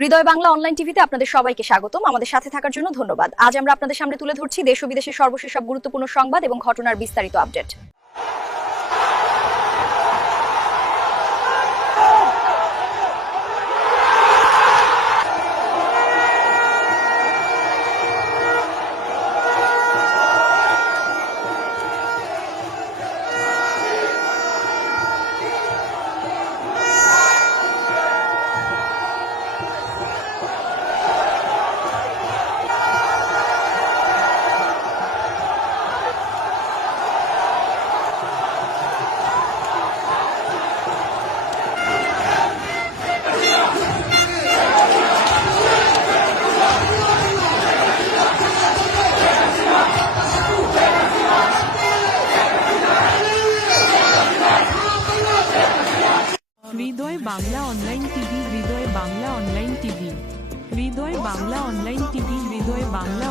হৃদয় Bangla online টিভিতে আপনাদের সবাইকে স্বাগতম। আমাদের সাথে থাকার জন্য ধন্যবাদ। আজ আমরা আপনাদের সামনে তুলে ধরছি দেশ ও বিদেশের সর্বশেষ সব গুরুত্বপূর্ণ সংবাদ এবং ঘটনার বিস্তারিত আপডেট। হৃদয় বাংলা অনলাইন টিভি, হৃদয় বাংলা অনলাইন টিভি, হৃদয় বাংলা অনলাইন টিভি, হৃদয় বাংলা